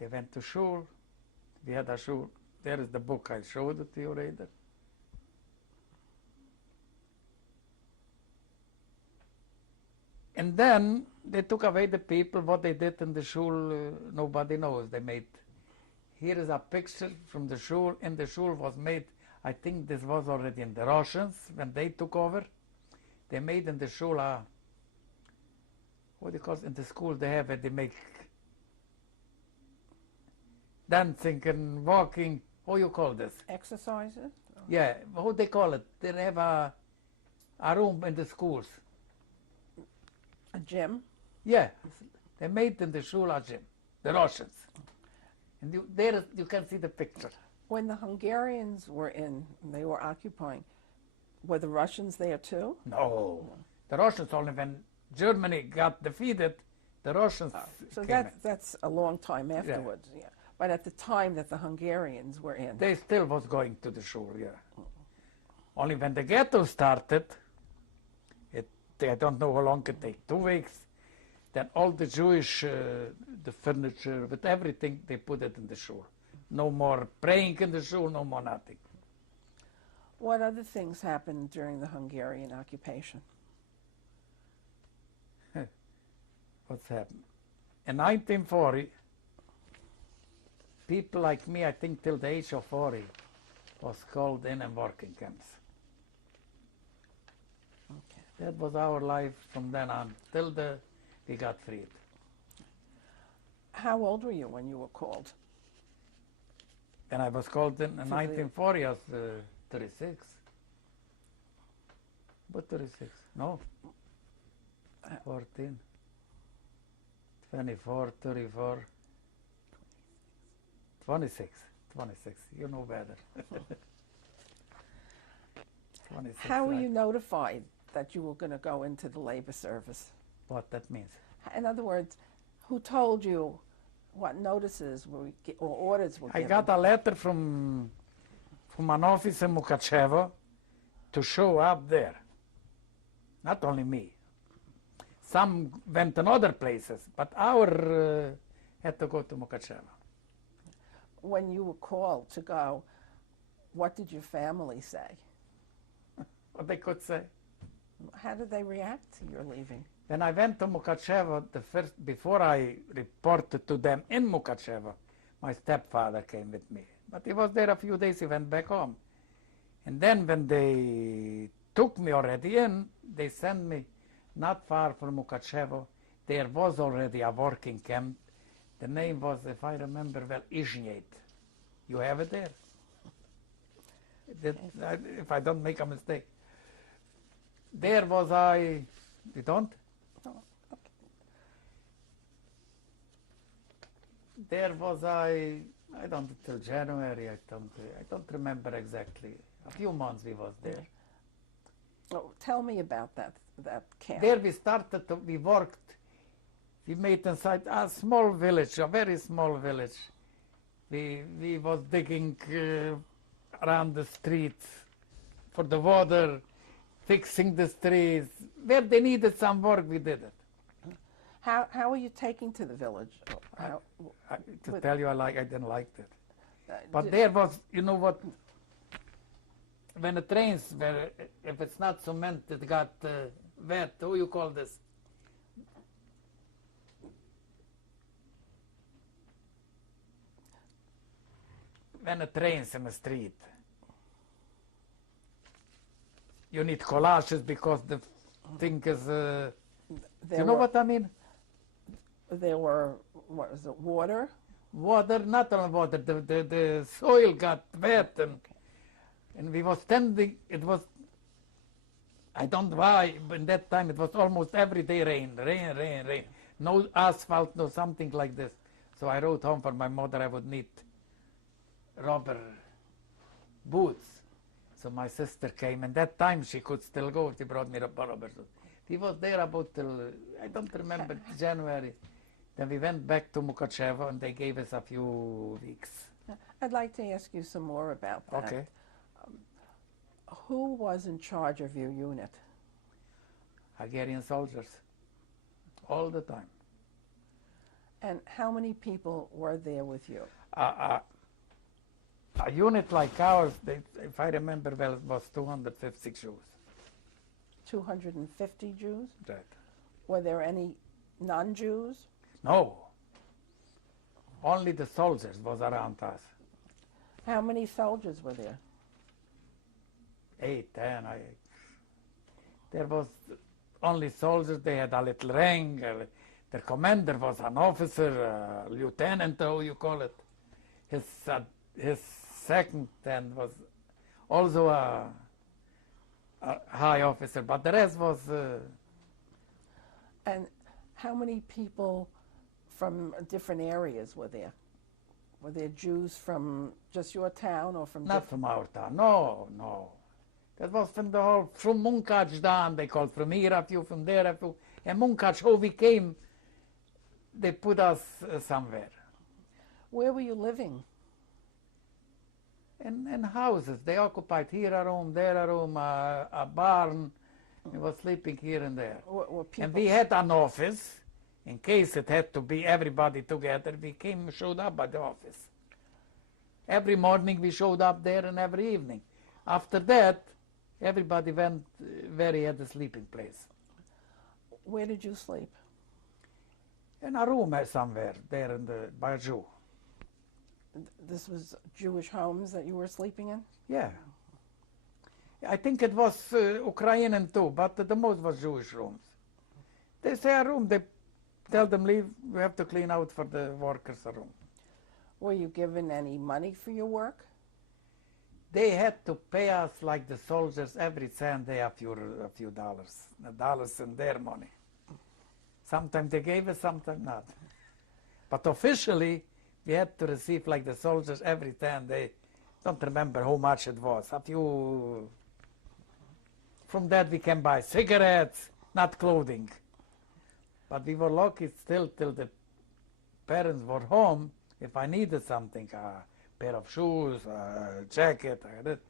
They went to shul. We had a shul. There is the book. I showed it to you later. And then they took away the people. What they did in the shul, nobody knows. They made, here is a picture from the shul, and the shul was made, I think this was already in the Russians, when they took over. They made in the shul a, what do you call it, in the school they have it, they make dancing and walking, how you call this? Exercises? Yeah, how they call it? They have a room in the schools. A gym? Yeah, they made in the shul a gym, the Russians. And there you can see the picture. When the Hungarians were in, they were occupying, were the Russians there too? No, the Russians only when Germany got defeated, the Russians So came in. that's a long time afterwards, yeah. But at the time that the Hungarians were in. They still was going to the shul, yeah. Only when the ghetto started, I don't know how long it take, 2 weeks, then all the Jewish, the furniture, with everything, they put it in the shul. No more praying in the shul, no more nothing. What other things happened during the Hungarian occupation? What's happened? In 1940, people like me, I think till the age of 40, was called in working camps. Okay. That was our life from then on, till we got freed. How old were you when you were called? And I was called in 1940, I was 36. What 36? No. 14. 24, 34. 26. 26. You know better. 26. How were you notified that you were going to go into the labor service? What that means? In other words, who told you what notices or orders were given? I got a letter from an office in Mukachevo to show up there. Not only me. Some went in other places, but our had to go to Mukachevo. When you were called to go, what did your family say? What they could say. How did they react to your leaving? When I went to Mukachevo, before I reported to them in Mukachevo, my stepfather came with me. But he was there a few days, he went back home. And then when they took me already in, they sent me not far from Mukachevo. There was already a working camp. The name was, if I remember well, Izhnyet. You have it there? If I don't make a mistake. There was you don't? Oh, okay. There was I don't, till January, I don't remember exactly. A few months we was there. Oh, tell me about that camp. There we started, we worked, we made inside a small village, a very small village. We was digging around the streets for the water, fixing the streets. Where they needed some work, we did it. How were you taking to the village? To tell you, I didn't like it. But there was, you know what, when the trains were, if it's not cement, it got wet. How you call this? When the trains in the street, you need collages because the thing is, you know what I mean? There were, what was it, water? Water, not only water, the soil got wet, and we was standing, it was, I don't know why, but in that time it was almost every day rain. No asphalt, no something like this. So I wrote home for my mother I would need rubber boots. So my sister came, and that time she could still go, she brought me rubber boots. We was there about till, I don't remember, January. Then we went back to Mukachevo, and they gave us a few weeks. I'd like to ask you some more about that. Okay. Who was in charge of your unit? Hungarian soldiers, all the time. And how many people were there with you? A unit like ours, if I remember well, it was 250 Jews. 250 Jews? Right. Were there any non-Jews? No. Only the soldiers was around us. How many soldiers were there? 8, 10. There was only soldiers. They had a little rank. The commander was an officer, lieutenant, how you call it. His second then was also a high officer, but the rest was... And how many people from different areas were there? Were there Jews from just your town or from... Not from our town, no. That was from the whole, from Munkac down, they called from here a few, from there a few. And Munkac, how we came, they put us somewhere. Where were you living? In houses. They occupied here a room, there a room, a barn. We was sleeping here and there. Were people... And we had an office. In case it had to be everybody together, we showed up at the office. Every morning we showed up there and every evening. After that, everybody went where he had a sleeping place. Where did you sleep? In a room somewhere, there by a Jew. This was Jewish homes that you were sleeping in? Yeah. I think it was Ukrainian too, but the most was Jewish rooms. They say a room, they tell them leave, we have to clean out for the workers a room. Were you given any money for your work? They had to pay us like the soldiers every Sunday a few dollars in their money. Sometimes they gave us, sometimes not. But officially, we had to receive like the soldiers every Sunday. Don't remember how much it was. A few. From that we can buy cigarettes, not clothing. But we were lucky still till the parents were home. If I needed something, a pair of shoes, a jacket, I had it.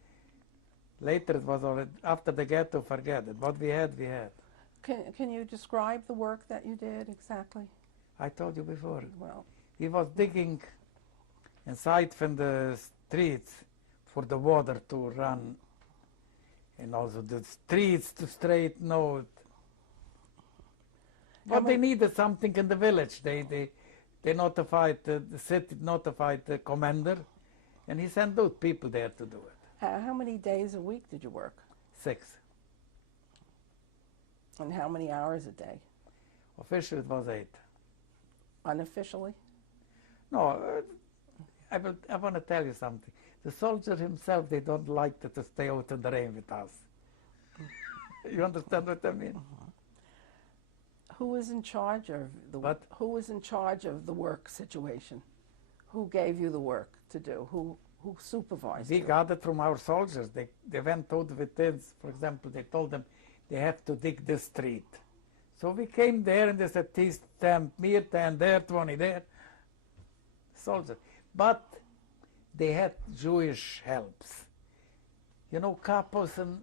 Later it was already, after the ghetto, forget it. What we had, we had. Can you describe the work that you did exactly? I told you before. Well, He was digging inside from the streets for the water to run, and also the streets to straighten out. But they needed something in the village. They notified, the city notified the commander, and he sent out people there to do it. how many days a week did you work? 6. And how many hours a day? Officially it was 8. Unofficially? No, I want to tell you something. The soldier himself, they don't like to stay out in the rain with us. You understand what I mean? Who was in charge of the What? Who was in charge of the work situation? Who gave you the work to do? Who supervised We you? got it from our soldiers. They went out with this. For example, they told them they have to dig this street. So we came there and they said, "This stamp, mir, 10 there, 20 there." Soldiers. But they had Jewish helps. You know, capos in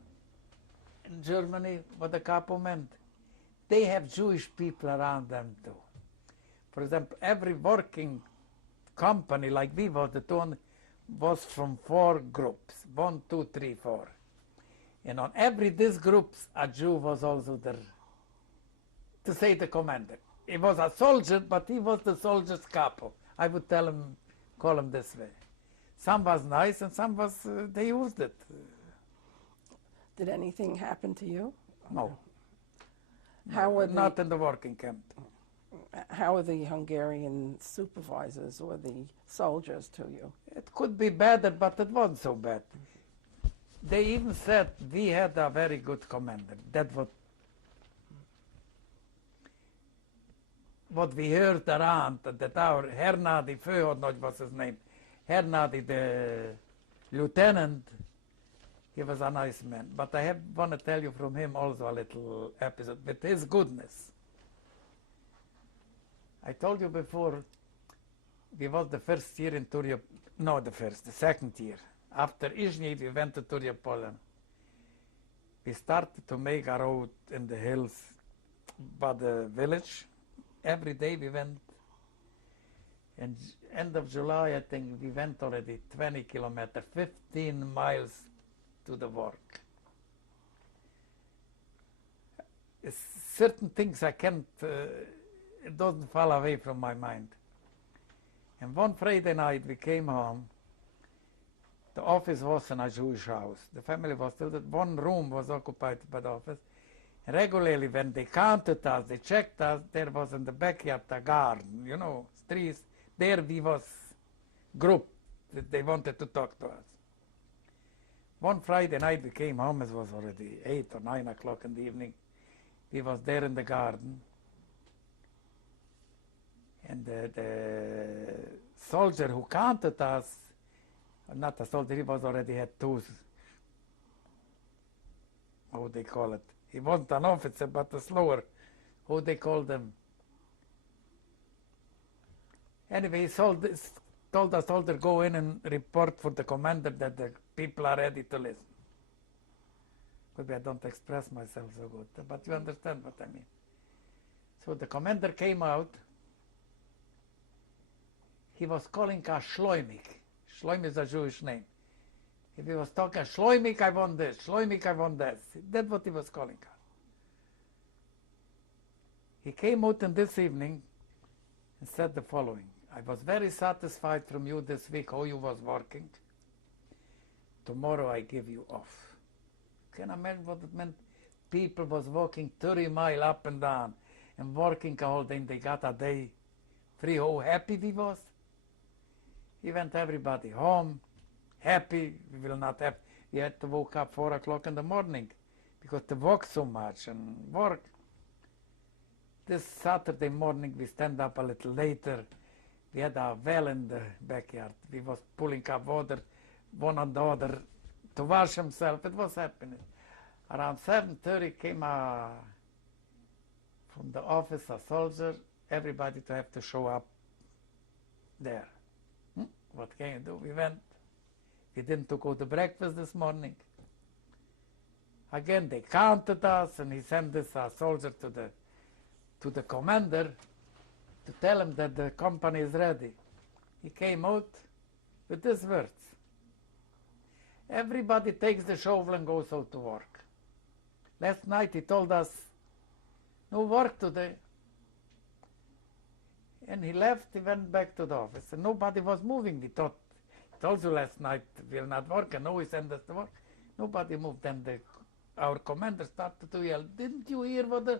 Germany, what the capo meant? They have Jewish people around them too. For example, every working company like we was, the one was from 4 groups, 1, 2, 3, 4. And on every these groups, a Jew was also there, to say the commander. He was a soldier, but he was the soldier's capo. I would call him this way. Some was nice and some was, they used it. Did anything happen to you? No. How were Not in the working camp. How were the Hungarian supervisors or the soldiers to you? It could be better, but it wasn't so bad. They even said we had a very good commander. That what we heard around, that our Hernadi Föhodnagy was his name. Hernadi, the lieutenant, he was a nice man. But I want to tell you from him also a little episode with his goodness. I told you before, we was the first year in Turya, no the second year. After Izhny, we went to Turya, Poland. We started to make a road in the hills by the village. Every day we went And end of July, I think we went already 20 kilometers, 15 miles to the work. Certain things I can't, it doesn't fall away from my mind. And one Friday night we came home. The office was in a Jewish house. The family was still, one room was occupied by the office. And regularly when they counted us, they checked us, there was in the backyard a garden, you know, trees. There we was group that they wanted to talk to us. One Friday night we came home, it was already 8 or 9 o'clock in the evening. We was there in the garden. And the soldier who counted us, not a soldier, he was already had two, how they call it. He wasn't an officer, but a slower, how they call them. Anyway, he told the soldier, go in and report for the commander that the people are ready to listen. Maybe I don't express myself so good, but you understand what I mean. So the commander came out. He was calling us Shloimik. Shloim is a Jewish name. If he was talking, Shloimik, I want this, Shloimik, I want that. That's what he was calling us. He came out in this evening and said the following. I was very satisfied from you this week, how you was working. Tomorrow I give you off. Can you imagine what it meant? People was walking 30 miles up and down and working all day, and they got a day free. How happy we was. He went everybody home, happy. We will not have, we had to wake up 4 o'clock in the morning because to walk so much and work. This Saturday morning we stand up a little later. We had a well in the backyard. We was pulling up water, one on the other, to wash himself. It was happening. Around 7:30 came from the office a soldier, everybody to have to show up there. What can you do? We went. We didn't go to breakfast this morning. Again, they counted us, and he sent this soldier to the commander to tell him that the company is ready. He came out with these words. Everybody takes the shovel and goes out to work. Last night he told us, no work today. And he left, he went back to the office, and nobody was moving. We thought, he told you last night we'll not work, and now he sent us to work. Nobody moved. Then our commander started to yell, didn't you hear what the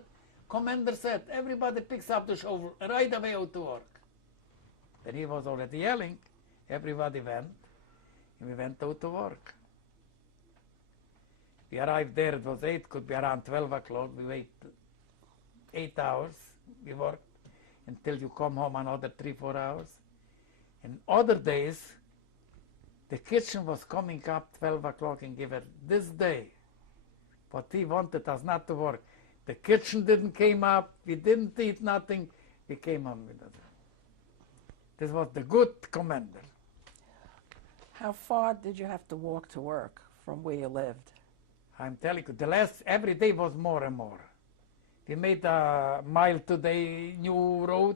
commander said? Everybody picks up the shovel, right away out to work. Then he was already yelling. Everybody went, and we went out to work. We arrived there, it was 8, could be around 12 o'clock. We waited 8 hours, we worked until you come home another 3-4 hours. And other days, the kitchen was coming up 12 o'clock and give it this day. What he wanted us not to work. The kitchen didn't came up, we didn't eat nothing, we came home with it. This was the good commander. How far did you have to walk to work from where you lived? I'm telling you, every day was more and more. We made a mile today, new road,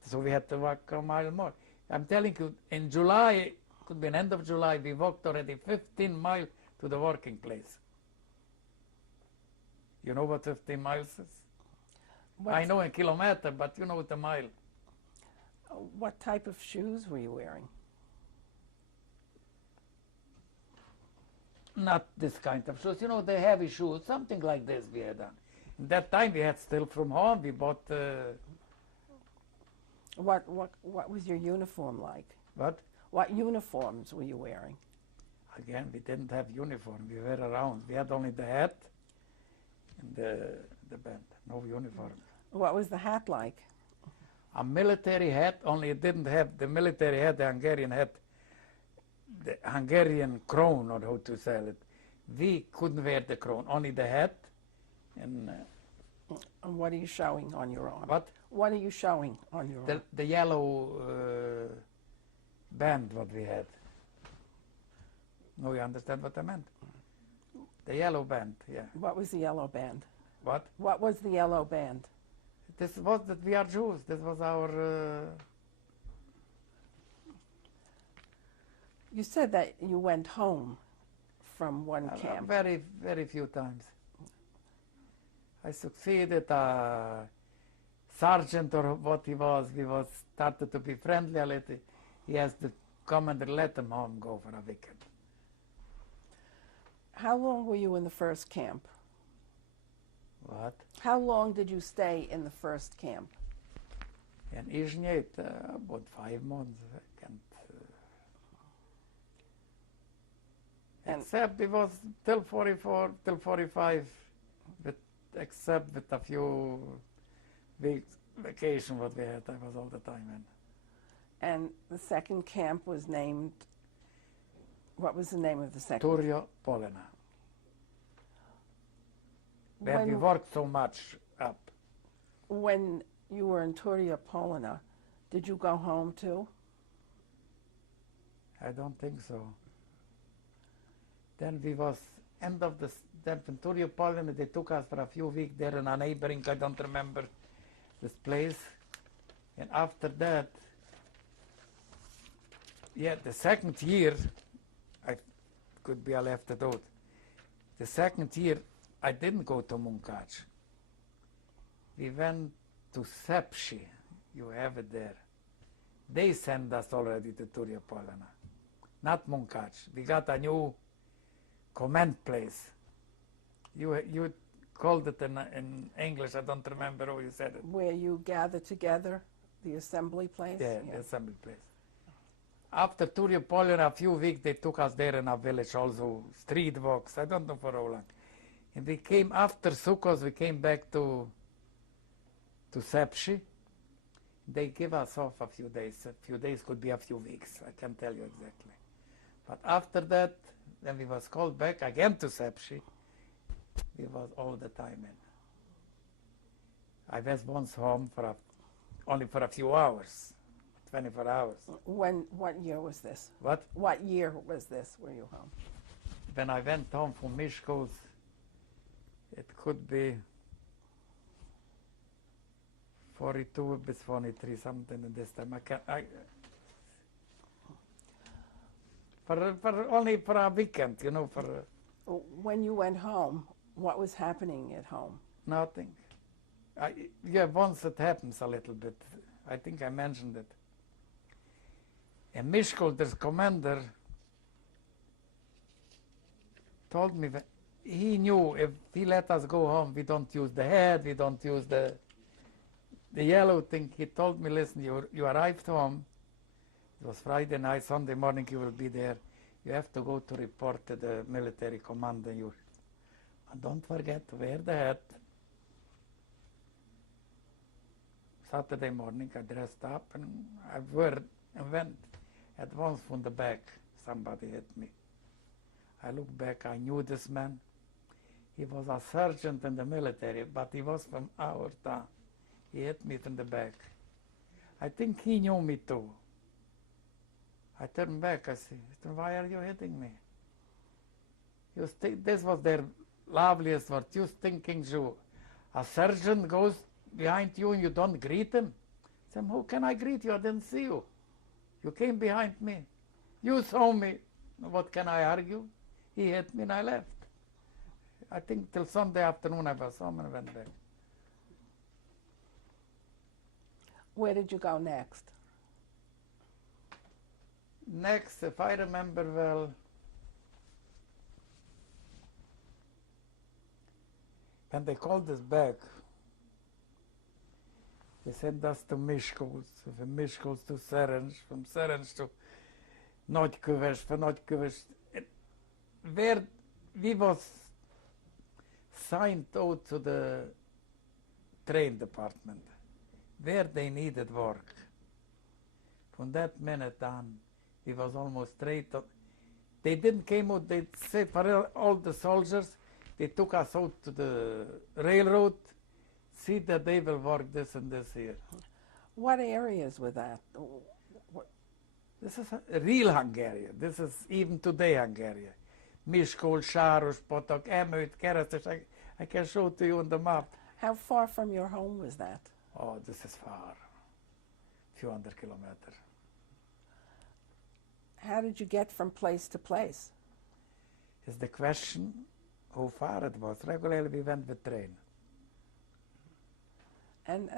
so we had to walk a mile more. I'm telling you, in July, could be an end of July, we walked already 15 miles to the working place. You know what 15 miles is? I know in kilometer, but you know the mile. What type of shoes were you wearing? Not this kind of shoes, you know, the heavy shoes, something like this we had done. In that time we had still from home, we bought... What was your uniform like? What? What uniforms were you wearing? Again, we didn't have uniform, we were around. We had only the hat and the band, no uniform. What was the hat like? A military hat, only it didn't have the military hat, the Hungarian hat, the Hungarian crown, or how to say it. We couldn't wear the crown, only the hat. And what are you showing on your arm? What? What are you showing on your arm? The yellow band what we had. No, you understand what I meant? The yellow band, yeah. What was the yellow band? What? What was the yellow band? This was that we are Jews. This was our You said that you went home from one camp. Very, very few times. I succeeded. Sergeant or what he was, we was started to be friendly a little. He asked the commander, let him home go for a weekend. How long were you in the first camp? What? How long did you stay in the first camp? And Izhnyet, about 5 months. I can't, And- except it was till 44, till 45, except with a few weeks vacation what we had. I was all the time in. And the second camp was named, what was the name of the second? Turjo Polena, where we When, worked so much up. when you were in Turja Polena, did you go home too? I don't think so. Then we was end of the then from Turjo Polena, they took us for a few weeks there in a neighboring, I don't remember this place. And after that, yeah, the second year, I could be I left it out. The second year, I didn't go to Munkac. We went to Sepsi. You have it there. They sent us already to Turjo Polena, not Munkac. We got a new command place. You called it in English. I don't remember how you said it. Where you gather together, the assembly place? Yeah, the assembly place. After Turjo Polena, a few weeks, they took us there in a village also, street walks. I don't know for how long. And we came after Sukkot, we came back to Sepsi. They give us off a few days. A few days could be a few weeks. I can't tell you exactly. But after that, then we was called back again to Sepsi. We was all the time in. I was once home only for a few hours, 24 hours. What year was this? What? What year was this, were you home? When I went home from Mishkos, it could be 42 bis 43, something in this time. Only for a weekend, for When you went home, what was happening at home? nothing. Once it happens a little bit. I think I mentioned it. And Mishkol, the commander, told me that he knew if he let us go home, we don't use the head, we don't use the yellow thing. He told me, listen, you arrived home. It was Friday night, Sunday morning you will be there. You have to go to report to the military commander. And don't forget to wear the hat. Saturday morning I dressed up and I went. At once from the back, somebody hit me. I looked back, I knew this man. He was a sergeant in the military, but he was from our town. He hit me from the back. I think he knew me too. I turned back, I said, why are you hitting me? This was their loveliest word. You thinking Jew. A sergeant goes behind you and you don't greet him? I said, how can I greet you? I didn't see you. You came behind me. You saw me. What can I argue? He hit me and I left. I think till Sunday afternoon I was home and went back. Where did you go next? Next, if I remember well, when they called us back, they sent us to Mishkos, from Mishkos to Serenj, from Serenj to Notkovesh, from Notkovesh, where we was signed out to the train department, where they needed work. From that minute on, we was almost straight up. They didn't came out, they said for all the soldiers, they took us out to the railroad, see that they will work this and this here. What areas were that? This is a real Hungary. This is even today Hungary. Miskolc, Sáros, Potok, Emőt, Keresztes. I can show to you on the map. How far from your home was that? Oh, this is far. Few hundred kilometers. how did you get from place to place? Is the question how far it was. Regularly we went with train. And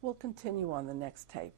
we'll continue on the next tape.